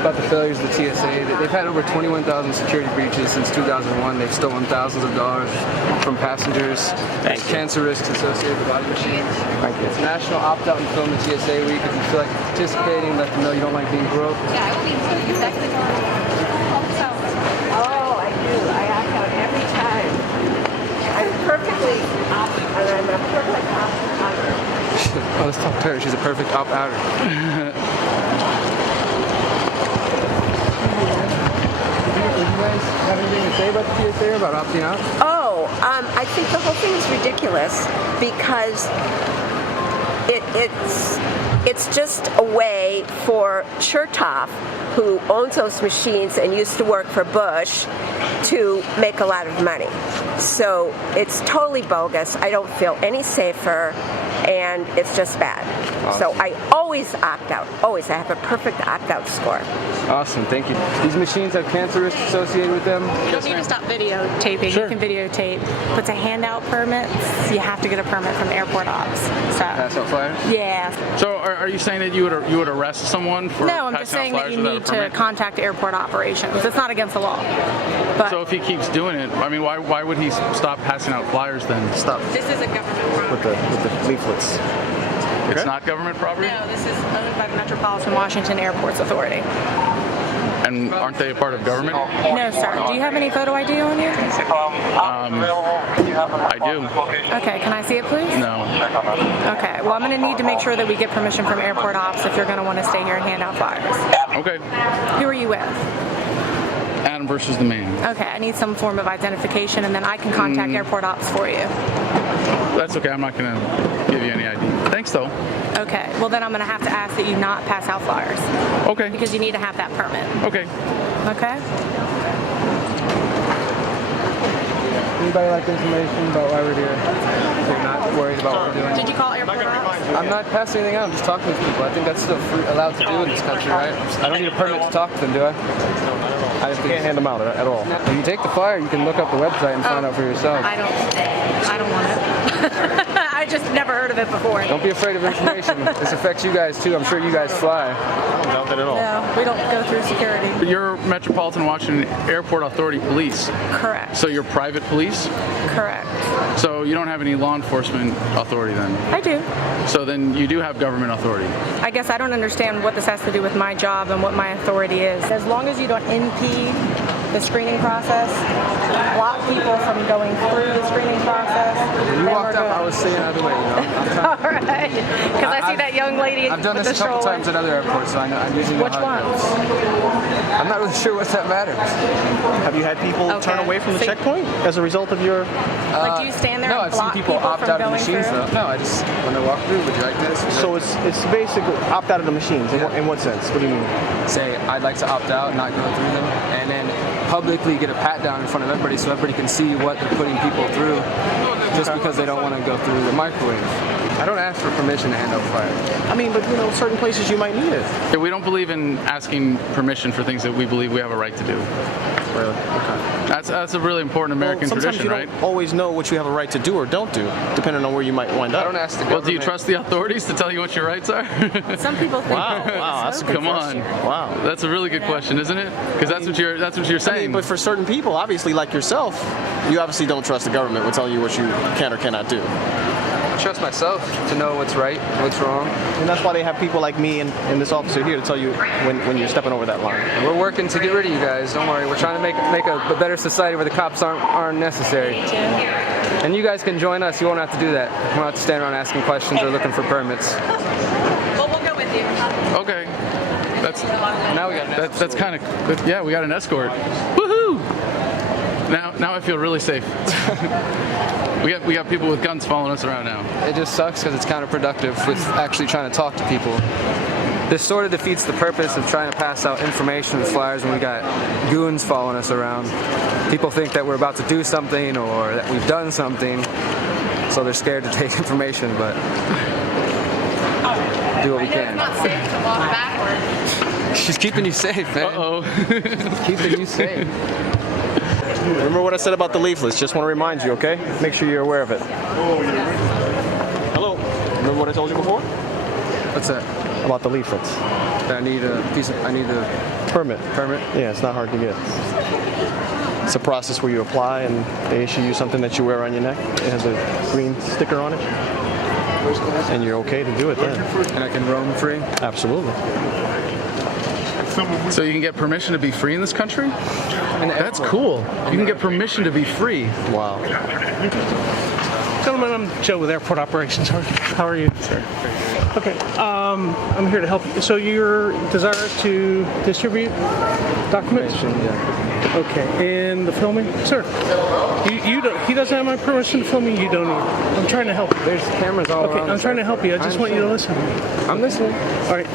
about the failures of the TSA. They've had over 21,000 security breaches since 2001. They've stolen thousands of dollars from passengers. There's cancer risks associated with body machines. Thank you. It's National Opt-Out and Film the TSA Week. If you feel like participating, let them know you don't like being broke. Yeah, I will be exactly. Oh, I do. I act out every time. I'm perfectly opt, and I'm a perfect opt-outer. Oh, let's talk to her. She's a perfect opt-outer. You guys have anything to say about the TSA or about opting out? Oh, I think the whole thing is ridiculous because it's just a way for Chertoff, who owns those machines and used to work for Bush, to make a lot of money. So it's totally bogus. I don't feel any safer, and it's just bad. Awesome. So I always opt out. Always. I have a perfect opt-out score. Awesome. Thank you. These machines have cancer risks associated with them? You don't need to stop videotaping. Sure. You can videotape. But to hand out permits, you have to get a permit from airport ops. So. Pass out flyers? Yeah. So are you saying that you would arrest someone for No, I'm just saying that you need to contact airport operations. It's not against the law. But so if he keeps doing it, I mean, why would he stop passing out flyers then? Stop this is a government property. with the leaflets. It's not government property? No, this is owned by the Metropolitan Washington Airports Authority. And aren't they a part of government? No, sir. Do you have any photo ID on you? I do. Okay, can I see it, please? No. Okay, well, I'm going to need to make sure that we get permission from airport ops if you're going to want to stay here and hand out flyers. Okay. Who are you with? Adam versus the man. Okay, I need some form of identification, and then I can contact airport ops for you. That's okay. I'm not going to give you any ID. Thanks, though. Okay, well, then I'm going to have to ask that you not pass out flyers. Okay. Because you need to have that permit. Okay. Okay? Anybody like information about why we're here? So you're not worried about what we're doing? Did you call airport ops? I'm not passing anything out. I'm just talking to people. I think that's still allowed to do in this country, right? I don't need a permit to talk to them, do I? I just can't hand them out at all. If you take the flyer, you can look up the website and find out for yourself. I don't want it. I just never heard of it before. Don't be afraid of information. This affects you guys too. I'm sure you guys fly. I don't doubt that at all. No, we don't go through security. You're Metropolitan Washington Airport Authority Police. Correct. So you're private police? Correct. So you don't have any law enforcement authority then? I do. So then you do have government authority? I guess I don't understand what this has to do with my job and what my authority is. As long as you don't impede the screening process, block people from going through the screening process. When you walked up, I was saying other way, you know. All right. Because I see that young lady I've done with this the a couple stroller. times at other airports, so I'm usually know Which how it ones? goes. I'm not really sure what that matters. Have you had people Okay. turn away from the So- checkpoint as a result of your? Like, do you stand there No, and I've seen block people opt from out of going machines through? though. No, I just, when I walk through, would you like this? So it's basically opt out of the machines. In what sense? What do you mean? Say, I'd like to opt out, not go through them, and then publicly get a pat down in front of everybody so everybody can see what they're putting people through just because they don't want to go through the microwave. I don't ask for permission to hand out flyers. I mean, but certain places you might need it. Yeah, we don't believe in asking permission for things that we believe we have a right to do. Really? Okay. That's a really important American Sometimes tradition, you right? don't always know what you have a right to do or don't do, depending on where you might wind I up. don't ask the Well, government. do you trust the authorities to tell you what your rights are? Some people think Wow, that's a good Come on. question. Wow. That's a really good question, isn't it? Because that's what you're I saying. mean, but for certain people, obviously, like yourself, you obviously don't trust the government will tell you what you can or cannot do. I trust myself to know what's right, what's wrong. And that's why they have people like me and this officer here to tell you when you're stepping over that line. And we're working to get rid of you guys. Don't worry. We're trying to make a better society where the cops aren't necessary. And you guys can join us. You won't have to do that. You won't have to stand around asking questions or looking for permits. Well, we'll go with you. Okay. Now we got an That's kind of, yeah, we got an escort. Woohoo! Now I feel really safe. We got people with guns following us around now. It just sucks because it's counterproductive with actually trying to talk to people. This sort of defeats the purpose of trying to pass out information with flyers when we got goons following us around. People think that we're about to do something or that we've done something, so they're scared to take information, but do what we It's can. not safe to walk backwards. She's keeping you safe, man. Uh-oh. Keeping you safe. Remember what I said about the leaflets. Just want to remind you, okay? Make sure you're aware of it. Hello. Remember what I told you before? What's that? About the leaflets. I need a Permit. Permit? Yeah, it's not hard to get. It's a process where you apply and they issue you something that you wear on your neck. It has a green sticker on it. And you're okay to do it then. And I can roam free? Absolutely. So you can get permission to be free in this country? That's airport. cool. You can get permission to be free. Wow. Gentlemen, I'm Joe with Airport Operations. How are you, sir? Okay, I'm here to help you. So your desire to distribute documents? Yeah. Okay, and the filming? Sir, you don't, he doesn't have my permission to film you, you don't either. I'm trying to help you. There's cameras all Okay, around. I'm trying to help you. I just want you to listen to me. I'm listening. All right.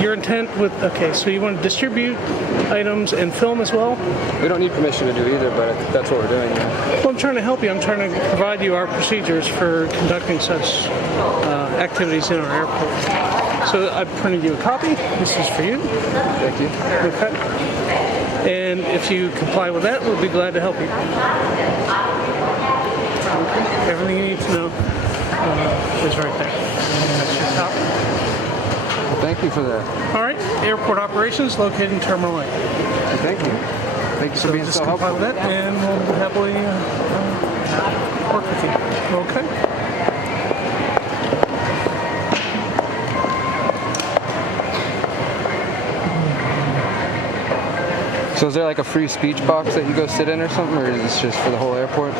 Your intent with, okay, so you want to distribute items and film as well? We don't need permission to do either, but that's what we're doing. Yeah. Well, I'm trying to help you. I'm trying to provide you our procedures for conducting such activities in our airport. So I printed you a copy. This is for you. Thank you. Okay. And if you comply with that, we'll be glad to help you. Okay. Everything you need to know is right there. That's your copy. Well, thank you for that. All right. Airport operations located in Terminal A. Thank you. Thank you for being Just so comply helpful. with that, and we'll happily work with you. Okay. So is there like a free speech box that you go sit in or something, or is this just for the whole airport?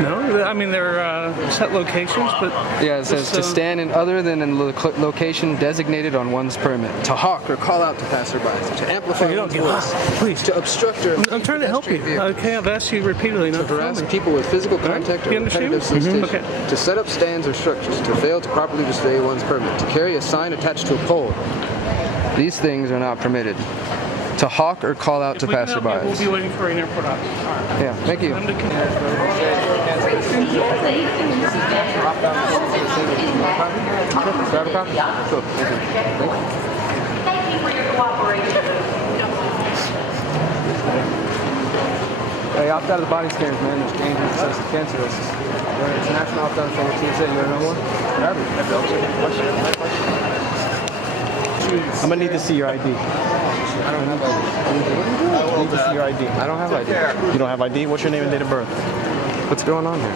No, I mean there are set locations, but Yeah, it says to stand in other than a location designated on one's permit, to hawk or call out to passerbys, to amplify you don't one's give up. voice, Please. to obstruct or I'm trying to help you. pedestrian vehicles, Okay, I've asked you repeatedly not to to harass film me. people with physical contact or You understand? repetitive solicitation, Okay. to set up stands or structures, to fail to properly display one's permit, to carry a sign attached to a pole. These things are not permitted. To hawk or call out to We can help you. We'll passerbys. be waiting for an airport officer. Yeah, thank you. Them to come. Grab a copy? Cool. Thank you. Thank you for your cooperation. Hey, opt out of the body scanners, man. There's dangerous cancer risks. You're an international opt out from the TSA. You don't know more? Grab it. I'm gonna need to see your ID. I don't have ID. I need to see your ID. I don't have ID. You don't have ID? What's your name and date of birth? What's going on here?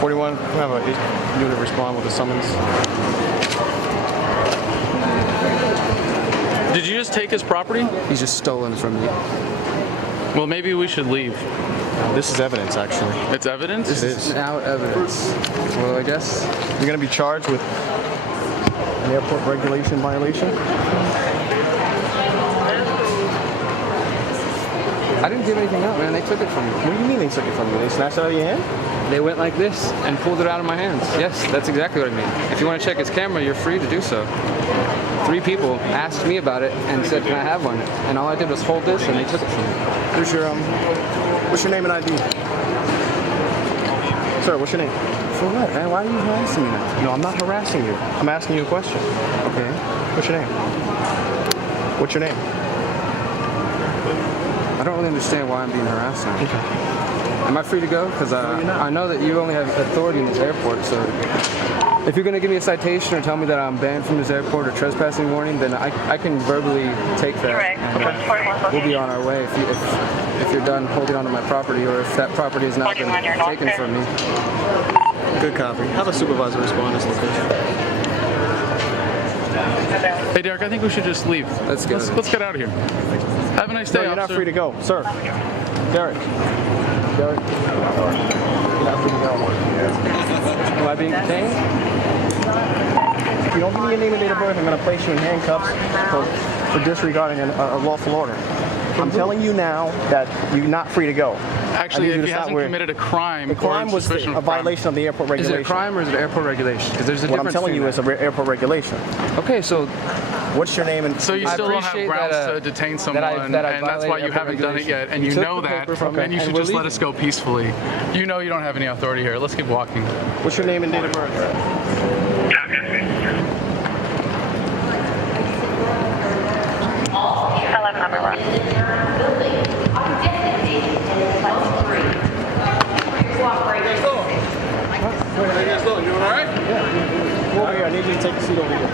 41. We have a unit respond with a summons. Did you just take his property? He's just stolen from me. Well, maybe we should leave. This is evidence, actually. It's evidence? This is now evidence. Well, I guess. You're gonna be charged with an airport regulation violation. I didn't give anything out, man. They took it from me. What do you mean they took it from you? They snatched it out of your hand? They went like this and pulled it out of my hands. Yes, that's exactly what I mean. If you want to check his camera, you're free to do so. 3 people asked me about it and said, can I have one? And all I did was hold this and they took it from me. Here's your what's your name and ID? Sir, what's your name? For what, man? Why are you harassing me now? No, I'm not harassing you. I'm asking you a question. Okay. What's your name? What's your name? I don't really understand why I'm being harassed now. Am I free to go? Because I know that you only have authority in this airport, so if you're going to give me a citation or tell me that I'm banned from this airport or trespassing warning, then I can verbally take that. And, we'll be on our way if you're done holding onto my property or if that property has not been taken from me. Good copy. Have a supervisor respond to this location. Hey, Derek, I think we should just leave. Let's get it. Let's get out of here. Have a nice day, No, you're not officer. free to go. Sir. Derek. Derek. You're not free to go. Am I being detained? If you don't give me your name and date of birth, I'm going to place you in handcuffs for disregarding a lawful order. I'm telling you now that you're not free to go. Actually, if he hasn't committed a crime, The crime or was suspicion a of crime. violation of the airport Is regulation. it a crime or is it airport regulation? Because there's a What difference. I'm telling you is an airport regulation. Okay, so What's your name and So you I still don't have appreciate grounds that, to detain someone, that I and that's why violated you haven't done it yet, and you took know the that, paper from and me, you should we're just let leaving. us go peacefully. You know you don't have any authority here. Let's keep walking. what's your name and date of birth? Over here, I need you to take a seat over here.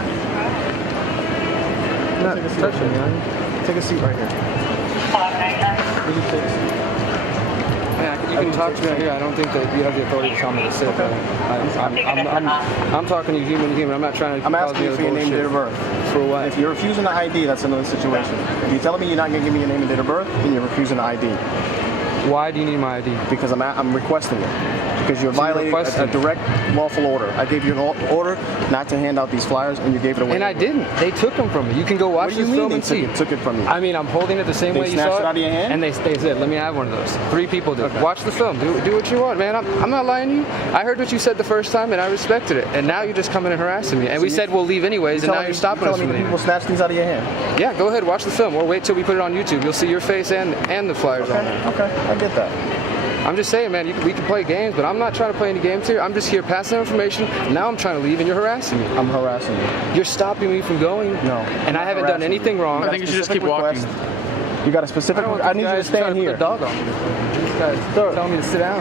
not touching me. Take a seat right here. Yeah, you can talk to me out here. I don't think that you have the authority to tell me to sit. I'm talking to you human to human. I'm not trying to. I'm asking you for your name and date of birth. For what? If you're refusing the ID, that's another situation. If you're telling me you're not going to give me your name and date of birth, then you're refusing the ID. Why do you need my ID? Because I'm requesting it. Because you're violating a direct lawful order. I gave you an order not to hand out these flyers, and you gave it away. And I didn't. They took them from me. You can go watch this film and see. Took it from you? I mean, I'm holding it the same way you saw it. They snatched it out of your hand? And they said, let me have one of those. 3 people did. Watch the film. Do what you want, man. I'm not lying to you. I heard what you said the first time, and I respected it. And now you're just coming and harassing me. And we said we'll leave anyways, and now you're stopping us from leaving. People snatched these out of your hand? Yeah, go ahead, watch the film. Or wait till we put it on YouTube. You'll see your face and the flyers on there. Okay, I get that. I'm just saying, man, we can play games, but I'm not trying to play any games here. I'm just here passing information. Now I'm trying to leave, and you're harassing me. I'm harassing you. You're stopping me from going. No. And I haven't done anything wrong. I think you should just keep walking. You got a specific... I need you to stand here. Put the dog on me. This guy's telling me to sit down.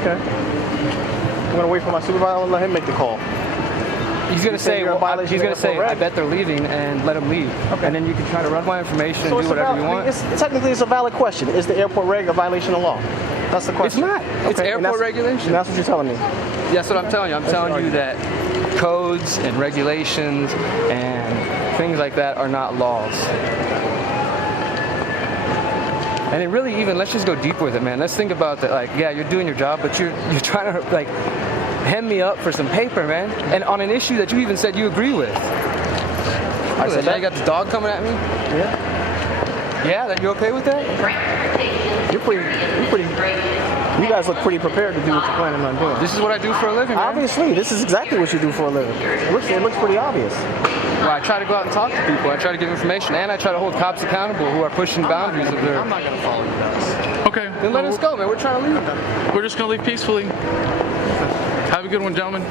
Okay. I'm going to wait for my supervisor and let him make the call. He's going to say, I bet they're leaving, and let them leave. Okay. And then you can try to run my information and do whatever you want. Technically, it's a valid question. Is the airport reg a violation of law? That's the question. It's not. It's airport regulation. And that's what you're telling me. That's what I'm telling you. I'm telling you that codes and regulations and things like that are not laws. And it really let's just go deep with it, man. Let's think about that. Like, yeah, you're doing your job, but you're trying to like hem me up for some paper, man. And on an issue that you even said you agree with. I said now you got the dog coming at me? Yeah. Yeah, then you okay with that? You're pretty. You guys look pretty prepared to do what you're planning on doing. This is what I do for a living, man. Obviously, this is exactly what you do for a living. It looks pretty obvious. Well, I try to go out and talk to people. I try to give information, and I try to hold cops accountable who are pushing boundaries of their... I'm not going to follow you guys. Okay. Then let us go, man. We're trying to leave. We're just going to leave peacefully. Have a good one, gentlemen.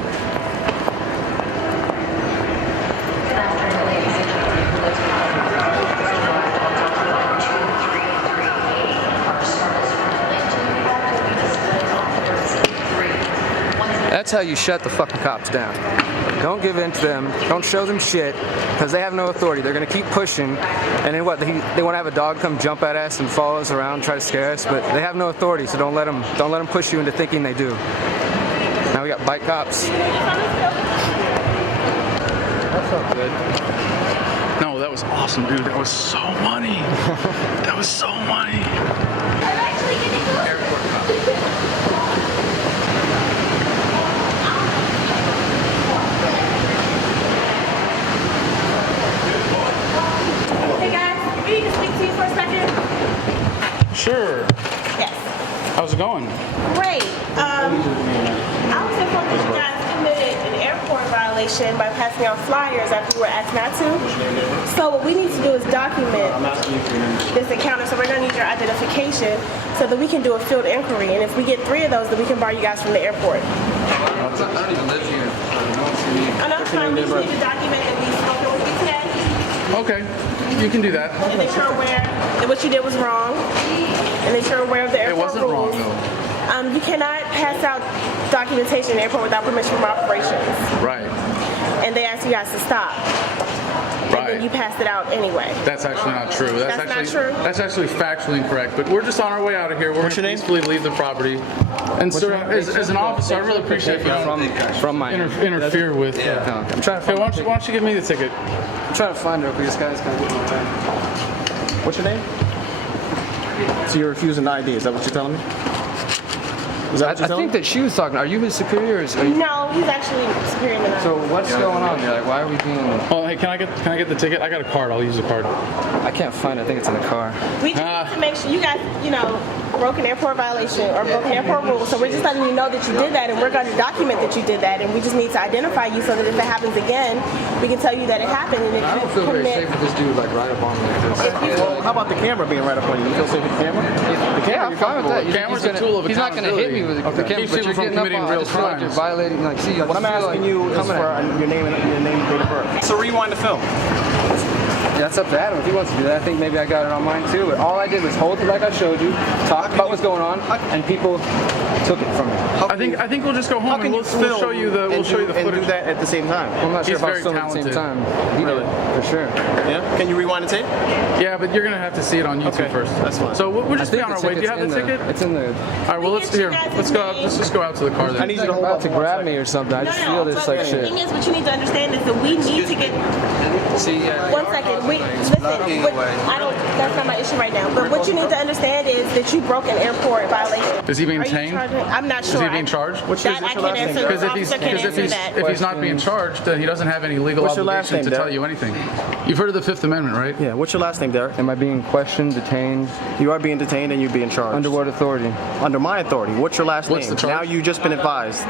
That's how you shut the fucking cops down. Don't give in to them. Don't show them shit, because they have no authority. They're gonna keep pushing, and then what? They want to have a dog come jump at us and follow us around, try to scare us, but they have no authority. So don't let them push you into thinking they do. Now we got bike cops. That's not good. No, that was awesome, dude. That was so money. That was so money. Airport cops. Sure. Yes. How's it going? Great. I was informed that you guys committed an airport violation by passing out flyers after you were asked not to. So what we need to do is document this encounter. So we're going to need your identification so that we can do a field inquiry. And if we get 3 of those, then we can bar you guys from the airport. I don't even live here. I know it's fine. We just need to document that we spoke with you today. Okay. You can do that. And that you're aware that what you did was wrong. And that you're aware of the airport It wasn't rules. wrong, though. You cannot pass out documentation in the airport without permission from operations. Right. And they asked you guys to stop. Right. And then you passed it out anyway. That's actually not true. That's not true? That's actually factually incorrect. But we're just on our way out of here. We're going to peacefully leave the property. And sir, as an officer, I really appreciate if you don't from my interfere with. Yeah. I'm trying to Hey, find why don't you give me the ticket? I'm trying to find her because this guy's kind of getting my way. What's your name? So you're refusing the ID. Is that what you're telling me? Is that what you're telling I think that she was talking. Are you his superior? No, he's actually superior than us. So what's going on here? Like, why are we being? Oh, hey, can I get the ticket? I got a card. I'll use the card. I can't find it. I think it's in the car. We just need to make sure you guys, broke an airport violation or broke an airport rule. So we're just letting you know that you did that, and we're going to document that you did that, and we just need to identify you so that if it happens again, we can tell you that it happened. And if I don't feel very safe with this dude like right up on me like this. Well, how about the camera being right up on you? You feel safe with the camera? The camera, Yeah, I'm fine with that. The camera's a tool of He's not going to hit me with the camera, Keeps but people you're from getting up committing on. I real just feel like you're crimes. violating. What I'm asking you is for your name and date of birth. So rewind the film. Yeah, that's up to Adam if he wants to do that. I think maybe I got it on mine too. But all I did was hold it like I showed you, talk about what's going on, and people took it from me. I think we'll just go home and we'll show you the and do footage. that at the same time? I'm not sure He's if I'll very film at the same talented. time. He did, for sure. Yeah. Can you rewind the tape? Yeah, but you're gonna have to see it on YouTube Okay, first. that's fine. So we'll I just be think on the our way. Do you have ticket's the in ticket? It's in the. All right. Well, let's go out. Let's just go out to the car then. I need you to They're hold about up to for 1 grab second. me or something. I just No, feel this so like the shit. thing is, what you need to understand is that we need to get. See, yeah. 1 second. Listen. I don't. That's not my issue right now. But what you need to understand is that you broke an airport violation. Is he being Are you detained? charging? I'm not Is sure. he being charged? What's your That I last can't name? answer. Because The if he's officer can't answer that. if he's not being charged, then he doesn't have any legal What's your last obligation name, to tell Derek? you anything. You've heard of the Fifth Amendment, right? Yeah. What's your last name, Derek? Am I being questioned, detained? You are being detained and you're being charged. Under what authority? Under my authority. What's your last What's name? the charge? Now you've just been advised.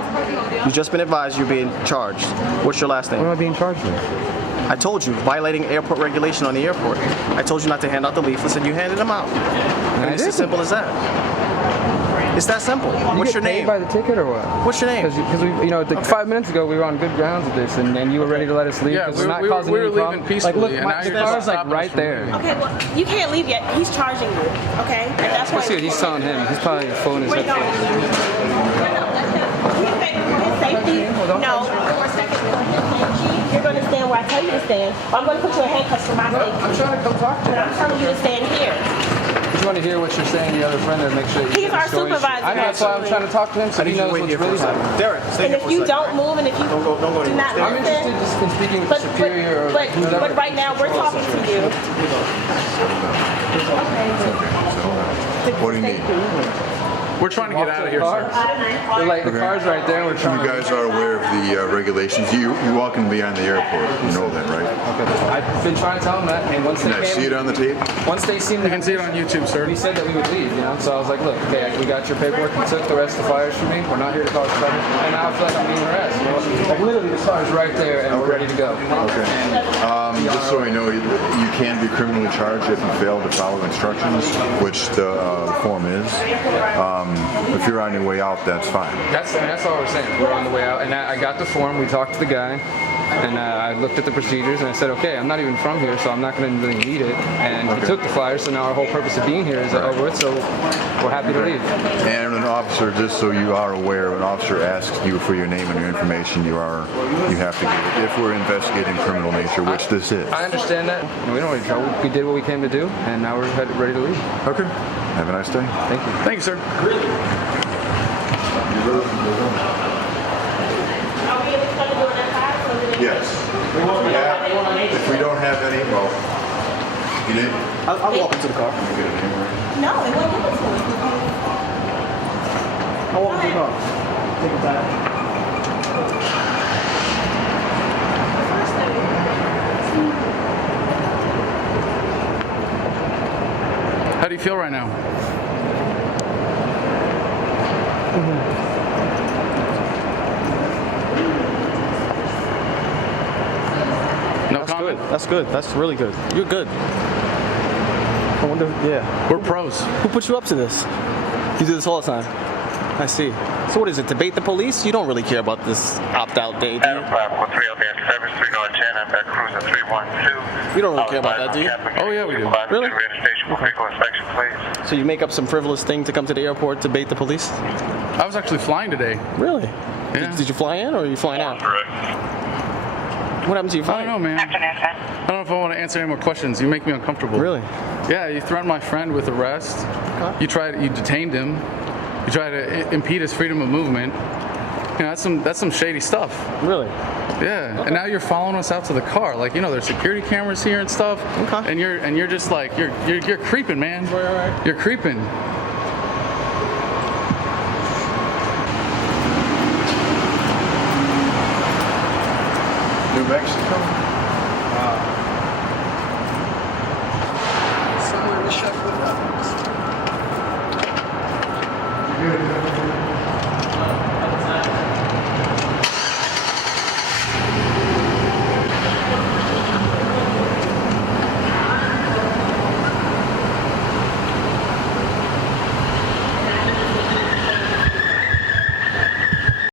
You've just been advised you're being charged. What's your last What am name? I being charged with? I told you, violating airport regulation on the airport. I told you not to hand out the leaflets and you handed them out. And it's as simple as that. It's that simple. What's your Paid name? by the ticket or what? What's your name? Because we, you know, like 5 minutes ago we were on good grounds with this, and you were ready to let us leave. Yeah, 'cause we it's were- not we were- causing we were any leaving problem. peacefully, Like, look, and my, now the you're just car's like stopping us right from there. leaving. Okay, well, you can't leave yet. He's charging you. Okay. At that Let's point. see what he's telling him. He's probably pulling his Where you head. going? No, let him. You pay for his safety. No. For a second. You're going to stand where I tell you to stand. I'm going to put you in handcuffs for my safety. I'm trying to come talk to But I'm telling you to stand here. Just want to hear what you're saying to the other friend and make sure. He's our supervisor, I know, that's why I'm actually. trying to talk to him so I he need you knows to wait what's here for really a second. happening. Derek, stay And here if for a you second. don't move and if you Don't go do anywhere. not Stay I'm here. interested just in speaking with the superior or but whoever. right now we're talking to you. What do you need? We're trying to get out of here, sir. We're like, the car's right there. We're trying You guys are aware of the regulations. You walk in behind the airport. You know that, right? I've been trying to tell them that, and once they Can I see it came, on the tape? once they seemed You to can see it on YouTube, sir. we said that we would leave, you know. So I was like, look, okay, we got your paperwork. You took the rest of the flyers from me. We're not here to cause trouble. And now I feel like I'm being harassed. You know? Like literally, the car's right there, and we're ready to go. Okay. Just so you know, you can be criminally charged if you fail to follow instructions, which the form is. If you're on your way out, that's fine. That's all we're saying. We're on the way out, and I got the form. We talked to the guy, and I looked at the procedures, and I said, okay, I'm not even from here, so I'm not going to really need it. And he took the flyers, so now our whole purpose of being here is over with. So we're happy to leave. And an officer, just so you are aware, when an officer asks you for your name and your information, you have to give it. If we're investigating criminal nature, which this is. I understand that. We don't want any trouble. We did what we came to do, and now we're ready to leave. Okay. Have a nice day. Thank you. Thank you, sir. Are we at least going to do it at 5? Or is it- Yes. If we don't have any, well, you did. I'll walk into the car. No, it won't give it to us. I'll walk into the car. Take it back. How do you feel right now? No That's comment? good. That's good. That's really good. You're good. I wonder, yeah. We're pros. Who put you up to this? You do this all the time. I see. So what is it, debate the police? You don't really care about this opt-out day, do you? 543 over there, service 3 North 10, I'm back cruising 312. You don't really care about that, do you? Oh, yeah, we do. Really? Station for vehicle inspection, please. So you make up some frivolous thing to come to the airport to debate the police? I was actually flying today. Really? Yeah. Did you fly in or are you flying out? Correct. What happened to your I flight? don't know, man. I don't know if I want to answer any more questions. You make me uncomfortable. Really? Yeah, you threatened my friend with arrest. You detained him. You tried to impede his freedom of movement. You know, that's some shady stuff. Really? Yeah. And now you're following us out to the car. Like, you know, there's security cameras here and stuff. Okay. And you're just like you're creeping, man. Right. You're creeping. New Mexico?